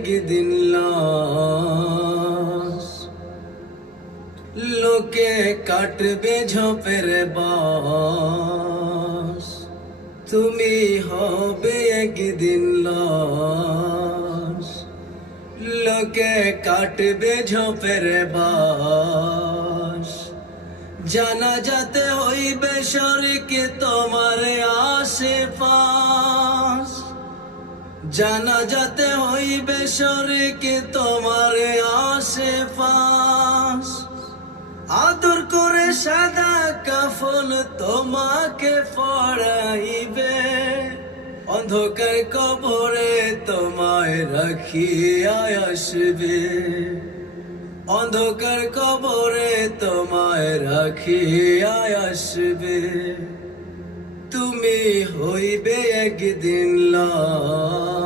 একদিন লাশ। লোকে কাটবে ঝোপের বাঁশ, তুমি হবে একদিন লাশ। লোকে কাটবে ঝোপের বাঁশ, জানাজাতে হইবে শরিক তোমার আশেপাশ। জানাজাতে হইবে শরিক তোমার আশেপাশ। আদর করে সাদা কাফন তোমাকে পরাইবে, অন্ধকার কবরে তোমায় রাখিয়া আসবে। অন্ধকার কবরে তোমায় রাখিয়া আসবে। তুমি হইবে একদিন লাশ।